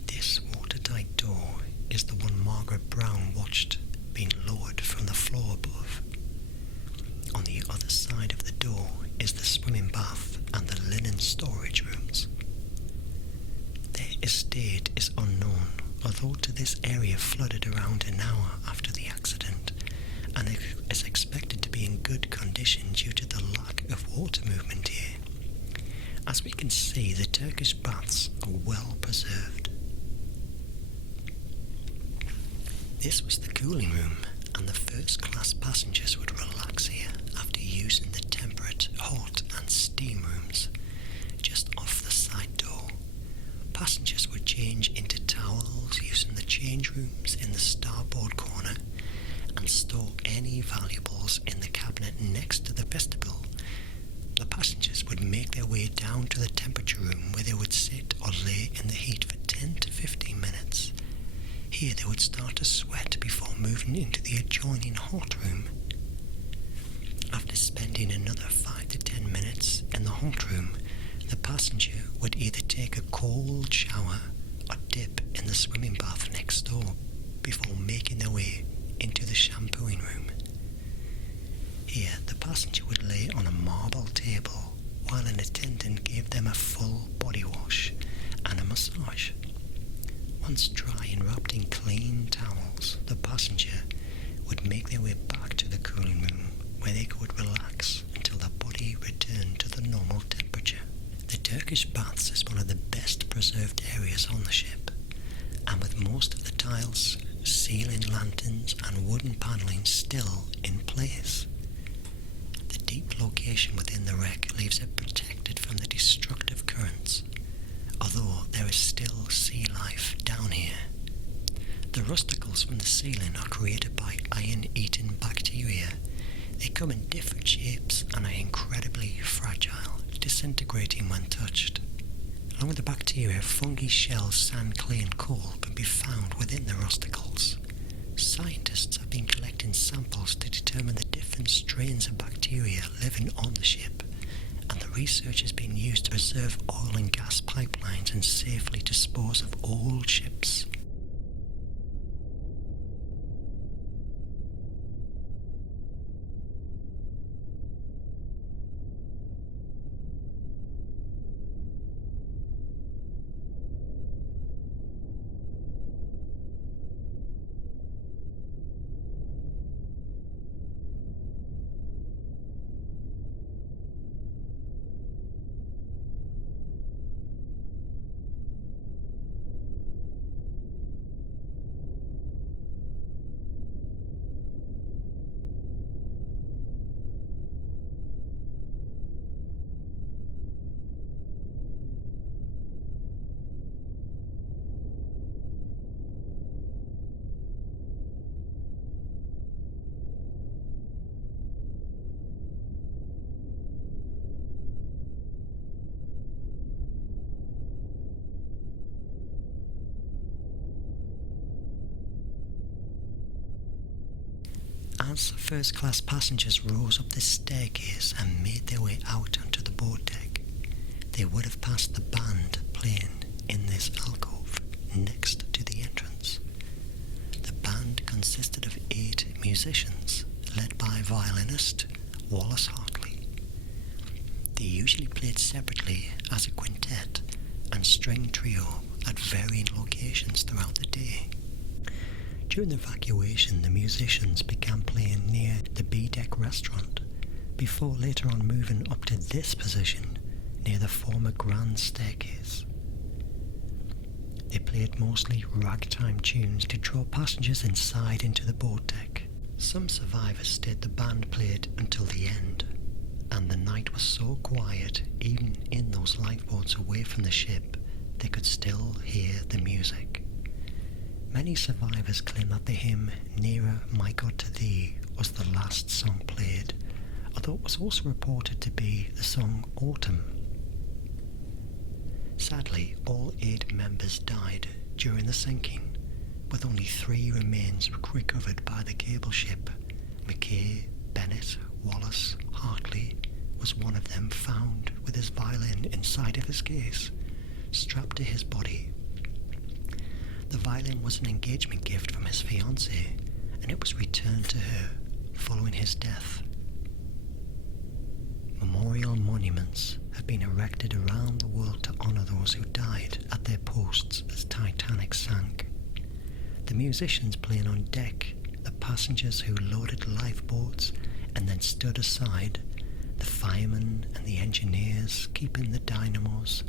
This watertight door is the one Margaret Brown watched being lowered from the floor above. On the other side of the door is the swimming bath and the linen storage rooms. Their estate is unknown, although to this area flooded around an hour after the accident and is expected to be in good condition due to the lack of water movement here. As we can see, the Turkish Baths are well preserved. This was the cooling room, and the first-class passengers would relax here after using the temperate, hot and steam rooms just off the side door. Passengers would change into towels using the change rooms in the starboard corner and store any valuables in the cabinet next to the vestibule, the passengers would make their way down to the temperature room where they would sit or lay in the heat for 10 to 15 minutes. Here they would start to sweat before moving into the adjoining hot room. After spending another 5 to 10 minutes in the hot room, the passenger would either take a cold shower or dip in the swimming bath next door before making their way into the shampooing room. Here, the passenger would lay on a marble table while an attendant gave them a full body wash and a massage. Once dry and wrapped in clean towels, the passenger would make their way back to the cooling room where they could relax until their body returned to the normal temperature. The Turkish Baths is one of the best preserved areas on the ship, and with most of the tiles, ceiling lanterns and wooden panelling still in place. The deep location within the wreck leaves it protected from the destructive currents, although there is still sea life down here. The rusticles from the ceiling are created by iron-eating bacteria. They come in different shapes and are incredibly fragile, disintegrating when touched. Along with the bacteria, fungi, shells, sand, clay and coal can be found within the rusticles. Scientists have been collecting samples to determine the different strains of bacteria living on the ship, and the research has been used to preserve oil and gas pipelines and safely dispose of old ships. As first-class passengers rose up this staircase and made their way out onto the board deck, they would have passed the band playing in this alcove next to the entrance. The band consisted of 8 musicians, led by violinist Wallace Hartley. They usually played separately as a quintet and string trio at varying locations throughout the day. During the evacuation, the musicians began playing near the B-deck restaurant, before later on moving up to this position near the former grand staircase. They played mostly ragtime tunes to draw passengers inside into the boat deck. Some survivors stayed the band played until the end, and the night was so quiet, even in those lifeboats away from the ship, they could still hear the music. Many survivors claim that the hymn "Nearer My God to Thee" was the last song played, although it was also reported to be the song "Autumn." Sadly, all 8 members died during the sinking, with only 3 remains recovered by the cable ship. McKay, Bennett, Wallace, Hartley was one of them, found with his violin inside of his case, strapped to his body. The violin was an engagement gift from his fiancée, and it was returned to her following his death. Memorial monuments have been erected around the world to honour those who died at their posts as Titanic sank. The musicians playing on deck, the passengers who loaded lifeboats and then stood aside, the firemen and the engineers keeping the dynamos.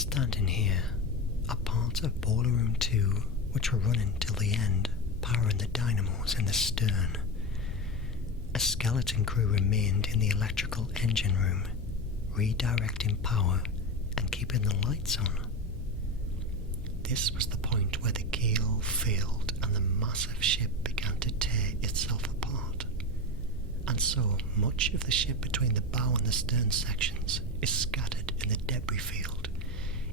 Standing here are parts of Boiler Room 2 which were running till the end, powering the dynamos in the stern. A skeleton crew remained in the electrical engine room, redirecting power and keeping the lights on. This was the point where the gale failed and the massive ship began to tear itself apart. And so much of the ship between the bow and the stern sections is scattered in the debris field.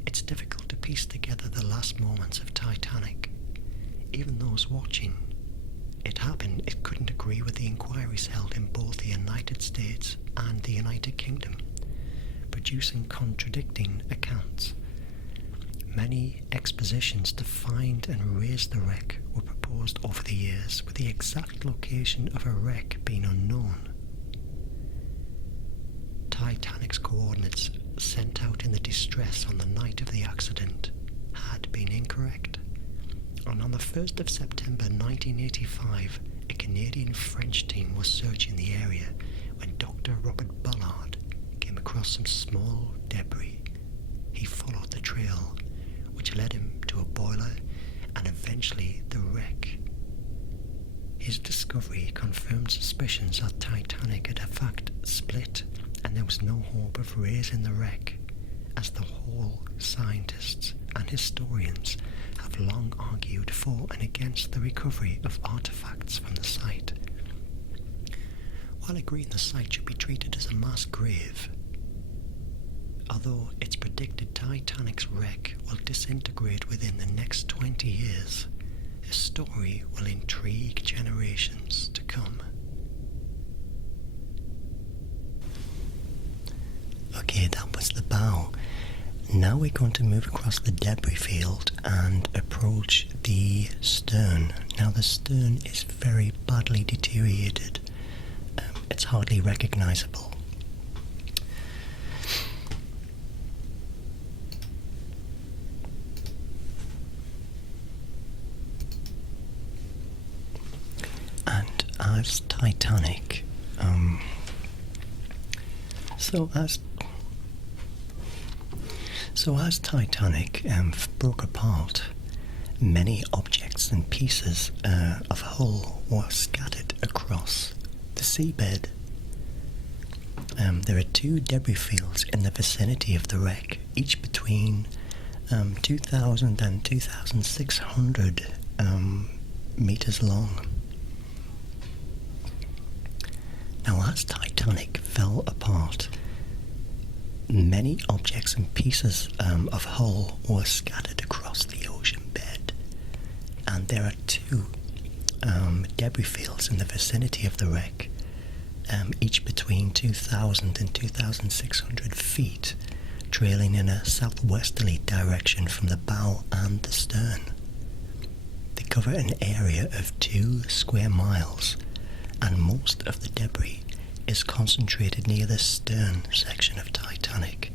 It's difficult to piece together the last moments of Titanic. Even those watching it happen, it couldn't agree with the inquiries held in both the United States and the United Kingdom, producing contradicting accounts. Many expositions to find and raise the wreck were proposed over the years, with the exact location of a wreck being unknown. Titanic's coordinates sent out in the distress on the night of the accident had been incorrect, and on the 1st of September 1985, a Canadian-French team was searching the area when Dr. Robert Ballard came across some small debris. He followed the trail, which led him to a boiler and eventually the wreck. His discovery confirmed suspicions that Titanic had in fact split, and there was no hope of raising the wreck, as the whole scientists and historians have long argued for and against the recovery of artifacts from the site. While agreeing the site should be treated as a mass grave, although it's predicted Titanic's wreck will disintegrate within the next 20 years, the story will intrigue generations to come. Okay, that was the bow. Now we're going to move across the debris field and approach the stern. Now the stern is very badly deteriorated. It's hardly recognisable. And as Titanic, as Titanic broke apart, many objects and pieces of hull were scattered across the seabed. There are 2 debris fields in the vicinity of the wreck, each between 2,000 and 2,600 meters long. Now, as Titanic fell apart, many objects and pieces of hull were scattered across the ocean bed, and there are 2 debris fields in the vicinity of the wreck, each between 2,000 and 2,600 feet, trailing in a southwesterly direction from the bow and the stern. They cover an area of 2 square miles, and most of the debris is concentrated near the stern section of Titanic,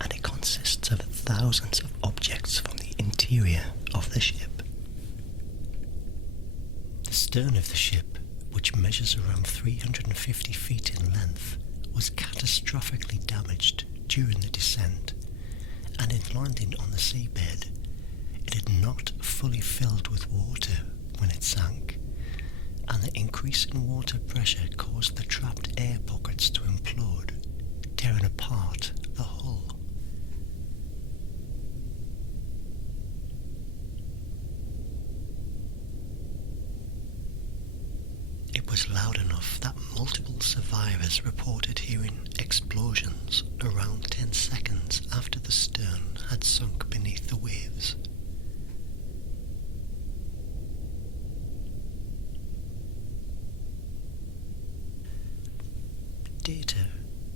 and it consists of thousands of objects from the interior of the ship. The stern of the ship, which measures around 350 feet in length, was catastrophically damaged during the descent, and in landing on the seabed, it had not fully filled with water when it sank, and the increase in water pressure caused the trapped air pockets to implode, tearing apart the hull. It was loud enough that multiple survivors reported hearing explosions around 10 seconds after the stern had sunk beneath the waves. Data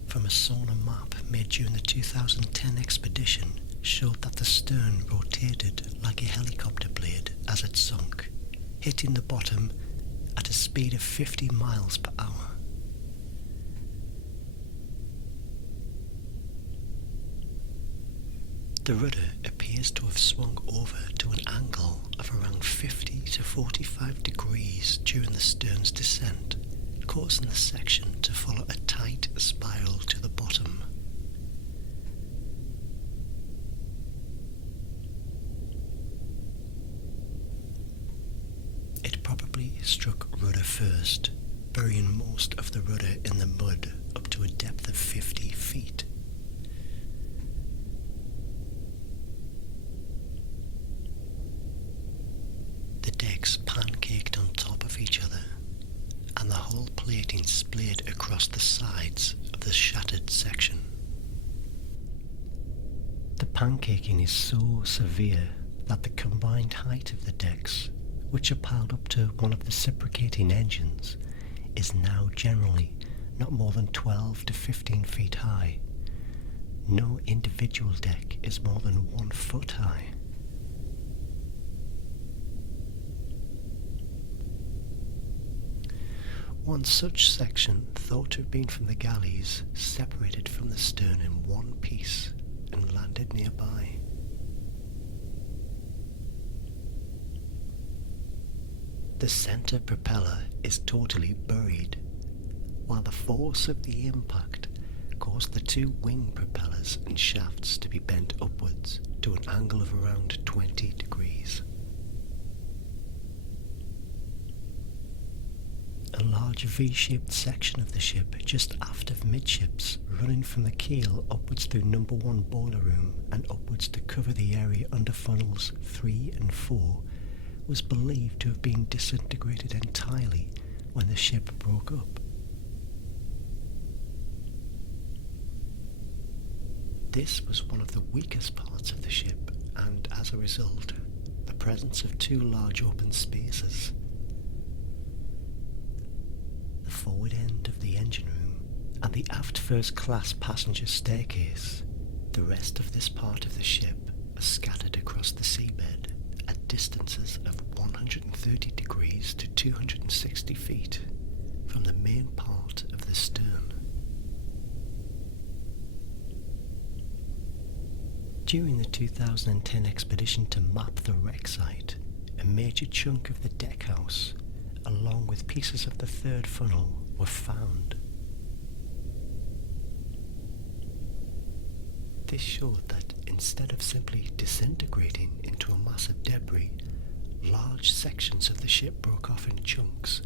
from a sonar map made during the 2010 expedition showed that the stern rotated like a helicopter blade as it sunk, hitting the bottom at a speed of 50 miles per hour. The rudder appears to have swung over to an angle of around 50 to 45 degrees during the stern's descent, causing the section to follow a tight spiral to the bottom. presumably struck rudder first, burying most of the rudder in the mud up to a depth of 50 feet. The decks pancaked on top of each other, and the whole plating splayed across the sides of the shattered section. The pancaking is so severe that the combined height of the decks, which are piled up to one of the reciprocating engines, is now generally not more than 12 to 15 feet high. No individual deck is more than 1 foot high. One such section, thought to have been from the galleys, separated from the stern in one piece and landed nearby. The center propeller is totally buried, while the force of the impact caused the two wing propellers and shafts to be bent upwards to an angle of around 20 degrees. A large V-shaped section of the ship just aft of midships, running from the keel upwards through number 1 boiler room and upwards to cover the area under funnels 3 and 4, was believed to have been disintegrated entirely when the ship broke up. This was one of the weakest parts of the ship, and as a result, the presence of two large open spaces, the forward end of the engine room and the aft first-class passenger staircase. The rest of this part of the ship are scattered across the seabed at distances of 130 degrees to 260 feet from the main part of the stern. During the 2010 expedition to map the wreck site, a major chunk of the deckhouse, along with pieces of the third funnel, were found. This showed that instead of simply disintegrating into a mass of debris, large sections of the ship broke off in chunks,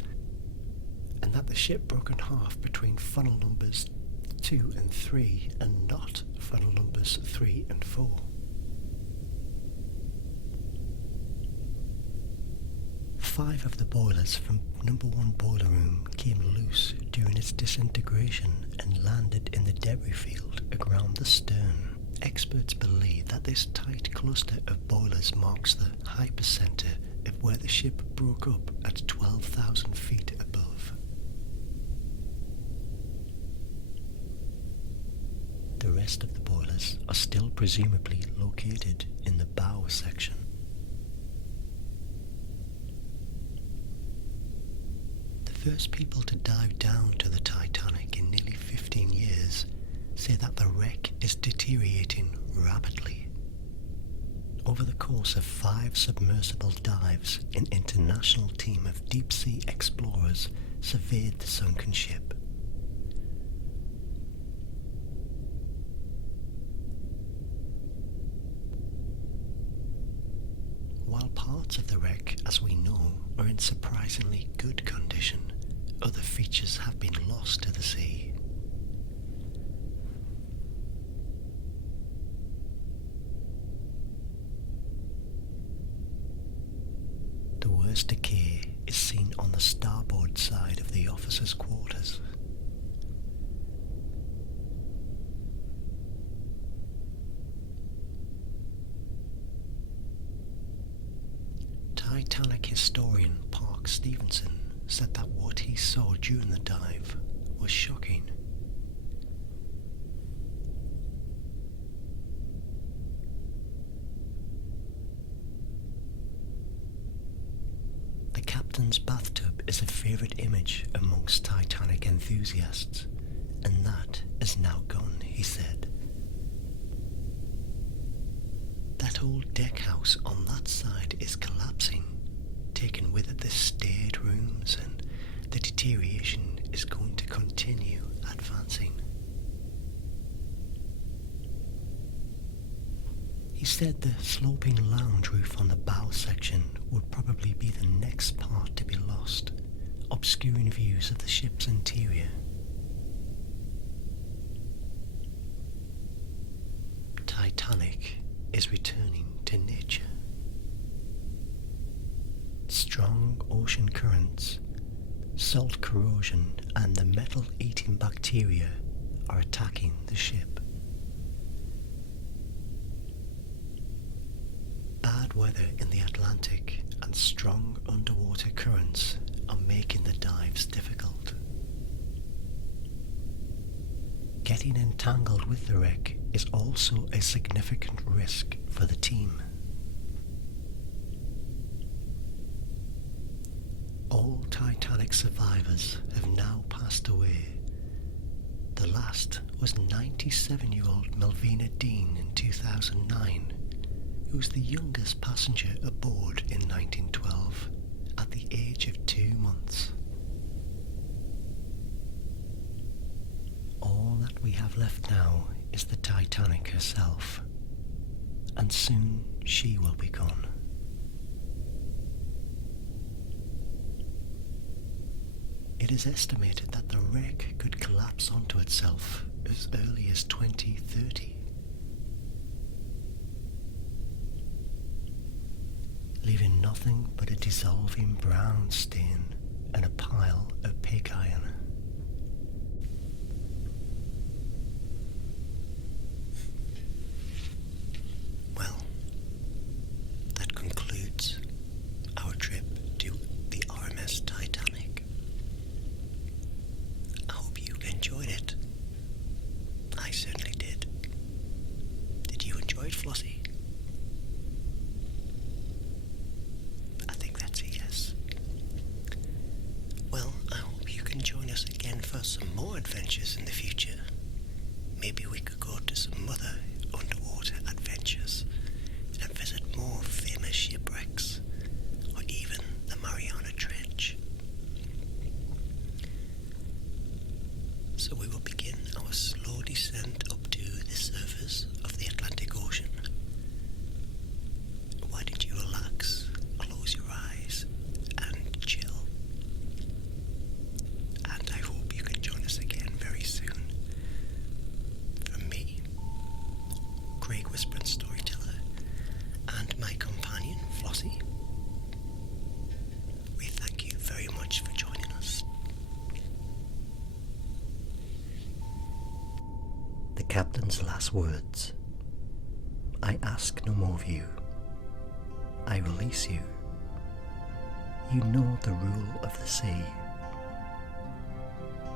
and that the ship broke in half between funnel numbers 2 and 3 and not funnel numbers 3 and 4. Five of the boilers from number 1 boiler room came loose during its disintegration and landed in the debris field around the stern. Experts believe that this tight cluster of boilers marks the hypercenter of where the ship broke up at 12,000 feet above. The rest of the boilers are still presumably located in the bow section. The first people to dive down to the Titanic in nearly 15 years say that the wreck is deteriorating rapidly. Over the course of 5 submersible dives, an international team of deep-sea explorers surveyed the sunken ship. While parts of the wreck, as we know, are in surprisingly good condition, other features have been lost to the sea. The worst decay is seen on the starboard side of the officers' quarters. Titanic historian Park Stevenson said that what he saw during the dive was shocking. The captain's bathtub is a favourite image amongst Titanic enthusiasts, and that is now gone, he said. That whole deck house on that side is collapsing, taking with it the staterooms, and the deterioration is going to continue advancing. He said the sloping lounge roof on the bow section would probably be the next part to be lost. obscuring views of the ship's interior. Titanic is returning to nature. Strong ocean currents, salt corrosion, and the metal-eating bacteria are attacking the ship. Bad weather in the Atlantic and strong underwater currents are making the dives difficult. Getting entangled with the wreck is also a significant risk for the team. All Titanic survivors have now passed away. The last was 97-year-old Melvina Dean in 2009, who was the youngest passenger aboard in 1912 at the age of 2 months. All that we have left now is the Titanic herself, and soon she will be gone. It is estimated that the wreck could collapse onto itself as early as 2030, leaving nothing but a dissolving brown stain and a pile of pig iron. Well, that concludes our trip to the RMS Titanic. I hope you enjoyed it. I certainly did. Did you enjoy it, Flossie? I think that's a yes. Well, I hope you can join us again for some more adventures in the future. Maybe we could go to some other underwater adventures and visit more famous shipwrecks, or even the Mariana Trench. So we will begin our slow descent up to the surface of the Atlantic Ocean. Why don't you relax, close your eyes, and chill? And I hope you can join us again very soon. From me, Craig Whispering Storyteller, and my companion, Flossie, we thank you very much for joining us. The captain's last words. I ask no more of you. I release you. You know the rule of the sea.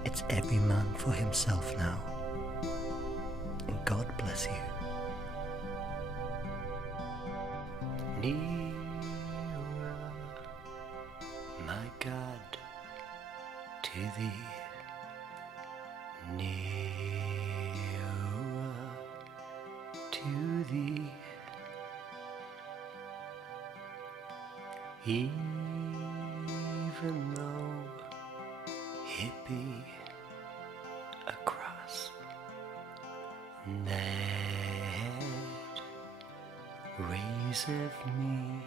It's every man for himself now. And God bless you. Nearer, my God, to thee. Nearer to thee. Even though it be across that raiseth me,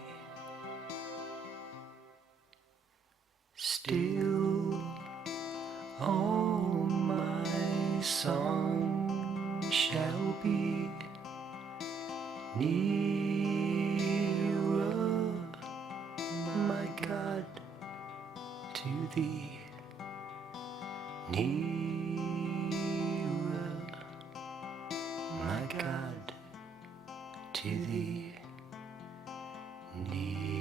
still all my song shall be nearer, my God, to thee. Nearer, my God, to thee. Nearer.